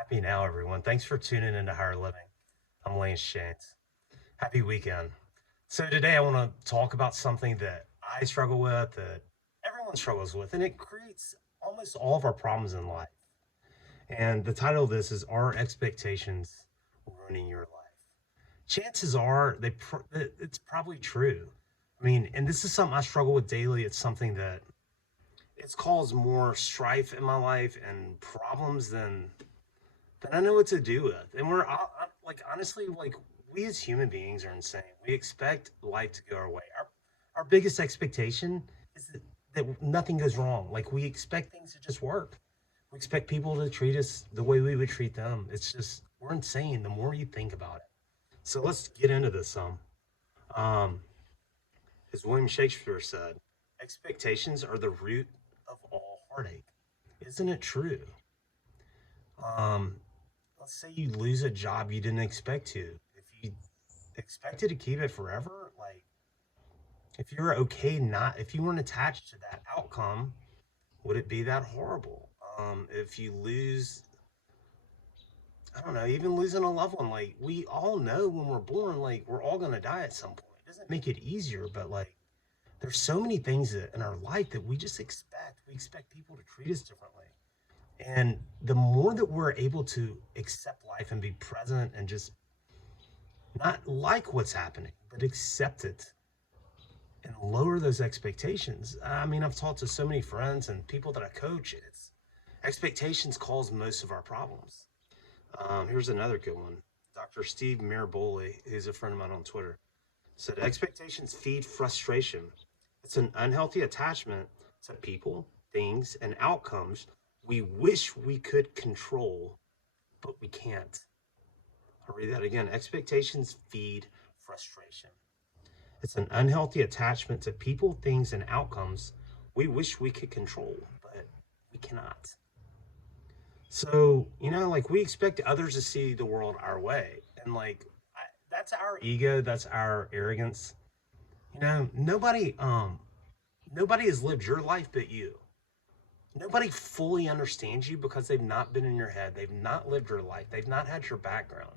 Happy now, everyone. Thanks for tuning into Higher Living. I'm Jaynes. Happy weekend. So today I want to talk about something that I struggle with, that everyone struggles with, and it creates almost all of our problems in life. And the title of this is Are Expectations Ruining Your Life? Chances are it's probably true. I mean, and this is something I struggle with daily. It's something that it's caused more strife in my life and problems than I know what to do with. And like, honestly, like, we as human beings are insane. We expect life to go our way. Our biggest expectation is that nothing goes wrong. Like, we expect things to just work. We expect people to treat us the way we would treat them. It's just, we're insane the more you think about it. So let's get into this some. Um, as William Shakespeare said, expectations are the root of all heartache. Isn't it true? Um, let's say you lose a job you didn't expect to. If you expected to keep it forever, like, if you're okay not, if you weren't attached to that outcome, would it be that horrible? If you lose, I don't know, even losing a loved one, like, we all know when we're born, like, we're all gonna die at some point. It doesn't make it easier, but like, there's so many things that in our life that we just expect. We expect people to treat us differently. And the more that we're able to accept life and be present and just not like what's happening, but accept it and lower those expectations. I mean, I've talked to so many friends and people that I coach. It's expectations cause most of our problems. Here's another good one. Dr. Steve Miraboli, who's a friend of mine on Twitter, said expectations feed frustration. It's an unhealthy attachment to people, things, and outcomes we wish we could control, but we can't. I'll read that again. Expectations feed frustration. It's an unhealthy attachment to people, things, and outcomes we wish we could control, but we cannot. So, like, we expect others to see the world our way. And, like, that's our ego, that's our arrogance. Nobody has lived your life but you. Nobody fully understands you because they've not been in your head. They've not lived your life. They've not had your background.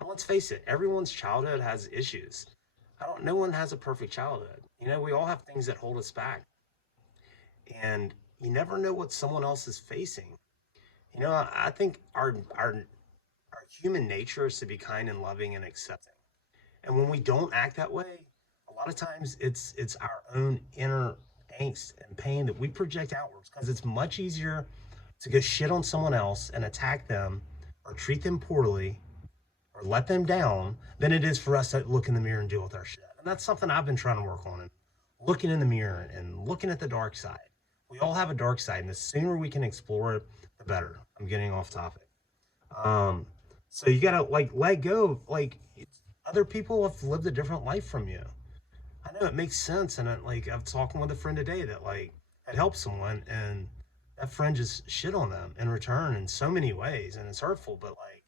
And let's face it, everyone's childhood has issues. No one has a perfect childhood. We all have things that hold us back. And you never know what someone else is facing. I think our human nature is to be kind and loving and accepting. And when we don't act that way, a lot of times it's our own inner angst and pain that we project outwards, because it's much easier to go shit on someone else and attack them or treat them poorly or let them down than it is for us to look in the mirror and deal with our shit. And that's something I've been trying to work on, and looking in the mirror and looking at the dark side. We all have a dark side, and the sooner we can explore it, the better. I'm getting off topic. Um, so you gotta, like, let go of, like, other people have lived a different life from you. I know it makes sense, and like, I'm talking with a friend today that, like, had helped someone, and that friend just shit on them in return in so many ways, and it's hurtful. But like,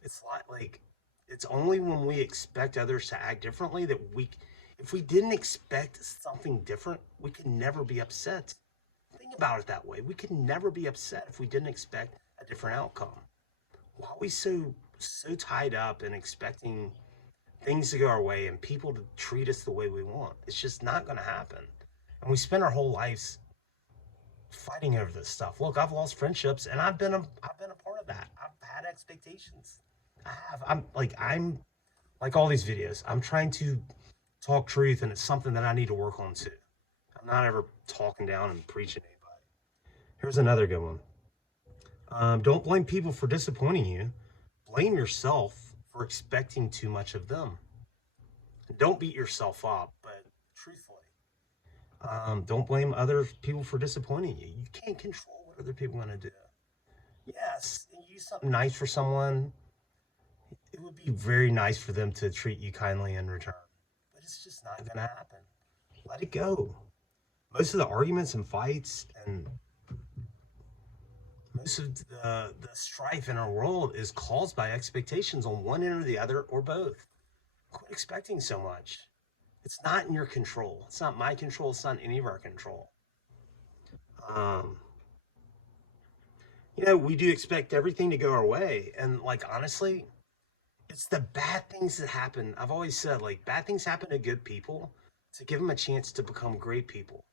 it's like it's only when we expect others to act differently that if we didn't expect something different, we could never be upset. Think about it that way. We could never be upset if we didn't expect a different outcome. Why are we so tied up in expecting things to go our way and people to treat us the way we want? It's just not going to happen. And we spend our whole lives fighting over this stuff. Look, I've lost friendships, and I've been a part of that. I've had expectations. I have. I'm like all these videos. I'm trying to talk truth, and it's something that I need to work on too. I'm not ever talking down and preaching anybody. Here's another good one. Don't blame people for disappointing you. Blame yourself for expecting too much of them. And don't beat yourself up, but truthfully, don't blame other people for disappointing you. You can't control what other people are going to do. Yes, use something nice for someone. It would be very nice for them to treat you kindly in return, but it's just not going to happen. Let it go. Most of the arguments and fights and most of the strife in our world is caused by expectations on one end or the other, or both. Quit expecting so much. It's not in your control. It's not my control. It's not any of our control. Um, We do expect everything to go our way. And like, honestly, it's the bad things that happen. I've always said, like, bad things happen to good people to give them a chance to become great people.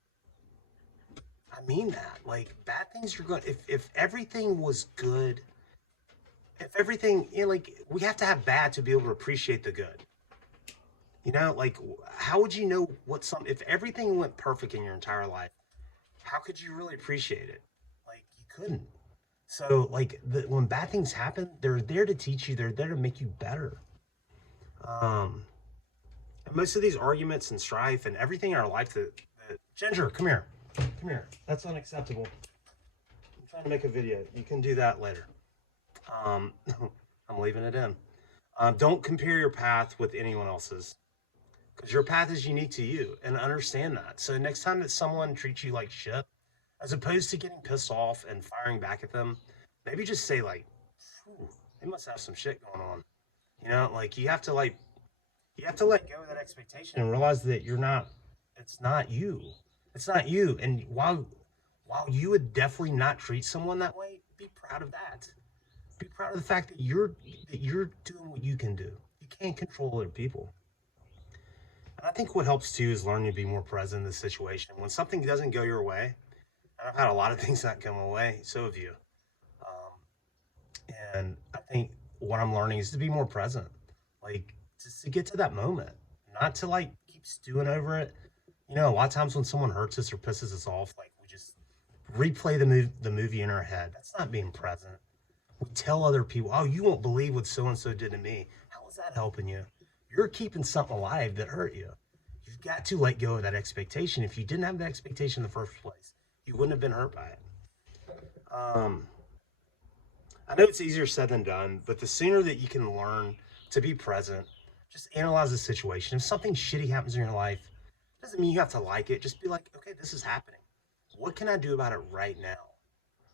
I mean that. Like, bad things are going, if everything was good, if everything, like, we have to have bad to be able to appreciate the good. Like, how would you know if everything went perfect in your entire life, how could you really appreciate it? Like, you couldn't. So, like, when bad things happen, they're there to teach you, they're there to make you better. Um, and most of these arguments and strife and everything in our life that Ginger, come here. Come here. That's unacceptable. I'm trying to make a video. You can do that later. Um, I'm leaving it in. Don't compare your path with anyone else's because your path is unique to you and understand that. So next time that someone treats you like shit, as opposed to getting pissed off and firing back at them, maybe just say like, they must have some shit going on. Like you have to let go of that expectation and realize that it's not you. It's not you. And while you would definitely not treat someone that way, be proud of that. Be proud of the fact that you're doing what you can do. You can't control other people. And I think what helps too is learning to be more present in the situation. When something doesn't go your way, and I've had a lot of things not come my way, so have you. And I think what I'm learning is to be more present, like just to get to that moment, not to like keep stewing over it. A lot of times when someone hurts us or pisses us off, like we just replay the movie in our head. That's not being present. We tell other people, "Oh, you won't believe what so and so did to me." How is that helping you? You're keeping something alive that hurt you. You've got to let go of that expectation. If you didn't have the expectation in the first place, you wouldn't have been hurt by it. Um, I know it's easier said than done, but the sooner that you can learn to be present, just analyze the situation. If something shitty happens in your life, doesn't mean you have to like it. Just be like, okay, this is happening. What can I do about it right now?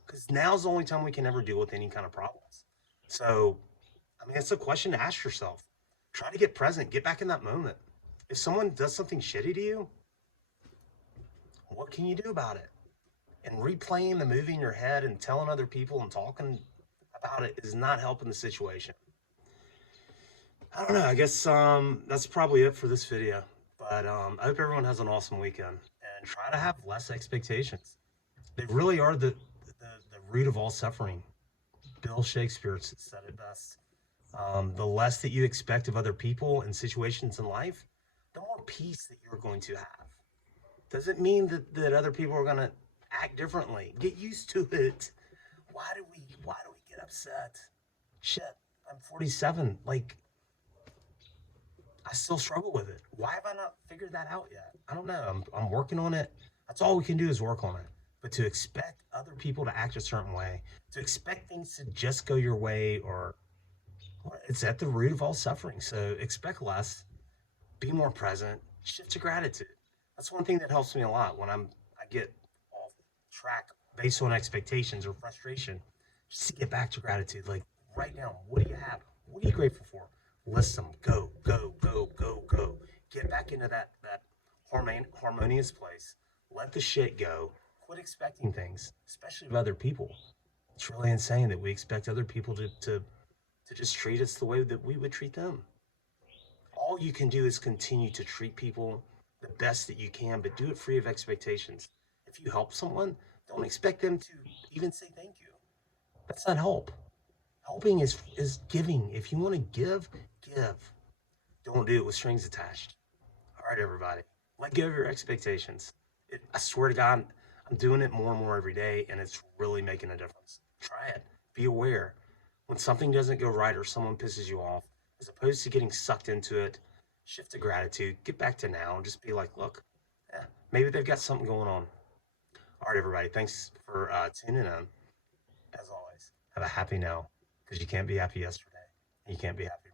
Because now's the only time we can ever deal with any kind of problems. So, I mean, it's a question to ask yourself. Try to get present, get back in that moment. If someone does something shitty to you, what can you do about it? And replaying the movie in your head and telling other people and talking about it is not helping the situation. I don't know. I guess that's probably it for this video. But I hope everyone has an awesome weekend and try to have less expectations. They really are the root of all suffering. Bill Shakespeare said it best. The less that you expect of other people and situations in life, the more peace that you're going to have. Doesn't mean that other people are going to act differently. Get used to it. Why do we get upset? Shit, I'm 47. Like, I still struggle with it. Why have I not figured that out yet? I don't know. I'm working on it. That's all we can do is work on it. But to expect other people to act a certain way, to expect things to just go your way, or it's at the root of all suffering. So expect less, be more present, shift to gratitude. That's one thing that helps me a lot when I get off track based on expectations or frustration. Just to get back to gratitude. Like, right now, what do you have? What are you grateful for? List them. Go, go, go, go, go. Get back into that harmonious place. Let the shit go. Quit expecting things, especially of other people. It's really insane that we expect other people to just treat us the way that we would treat them. All you can do is continue to treat people the best that you can, but do it free of expectations. If you help someone, don't expect them to even say thank you. That's not help. Helping is giving. If you want to give, give. Don't do it with strings attached. All right, everybody. Let go of your expectations. I swear to God, I'm doing it more and more every day, and it's really making a difference. Try it. Be aware. When something doesn't go right or someone pisses you off, as opposed to getting sucked into it, shift to gratitude. Get back to now and just be like, look, maybe they've got something going on. All right, everybody. Thanks for tuning in. As always, have a happy now, because you can't be happy yesterday, and you can't be happy